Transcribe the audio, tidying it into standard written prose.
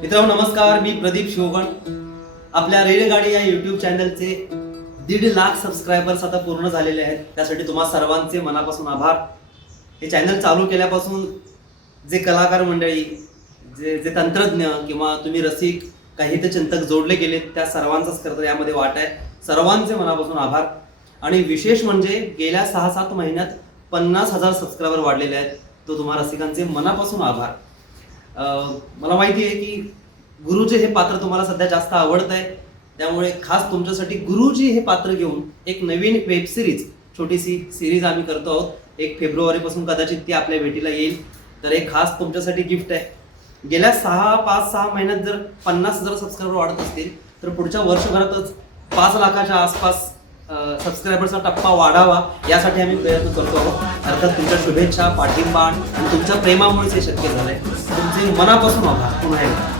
मित्रांनो नमस्कार, मी प्रदीप शिवगण. आपल्या रेलगाडी या युट्यूब चॅनलचे 1.5 लाख सबस्क्रायबर्स आता पूर्ण झालेले आहेत. त्यासाठी तुम्हा सर्वांचे मनापासून आभार. हे चॅनल चालू केल्यापासून जे कलाकार मंडळी, जे तंत्रज्ञ किंवा तुम्ही रसिक, काही ते चिंतक जोडले गेलेत, त्या सर्वांचाच खरं तर यामध्ये वाटा आहे. सर्वांचे मनापासून आभार. आणि विशेष म्हणजे गेल्या 6-7 महिन्यात 50,000 सबस्क्रायबर वाढलेले आहेत. तो तुम्हा रसिकांचे मनापासून आभार. मला माहिती आहे की गुरुजी हे पात्र तुम्हाला सध्या जास्त आवडत आहे, त्यामुळे खास तुमच्यासाठी गुरुजी हे पात्र घेऊन एक नवीन वेब सिरीज, छोटीशी सिरीज आम्ही करतो आहोत. 1 फेब्रुवारीपासून कदाचित ती आपल्या भेटीला येईल. तर एक खास तुमच्यासाठी गिफ्ट आहे. गेल्या 5-6 महिन्यात जर 50,000 सबस्क्रायबर वाढत असतील तर पुढच्या वर्षभरातच 5 लाखाच्या आसपास सबस्क्रायबरचा टप्पा वाढावा, यासाठी आम्ही प्रयत्न करतो आहोत. अर्थात तुमच्या शुभेच्छा, पाठिंबा आणि तुमच्या प्रेमामुळेच हे शक्य झालंय. तुमचे मनापासून आभार पुन्हा एकदा.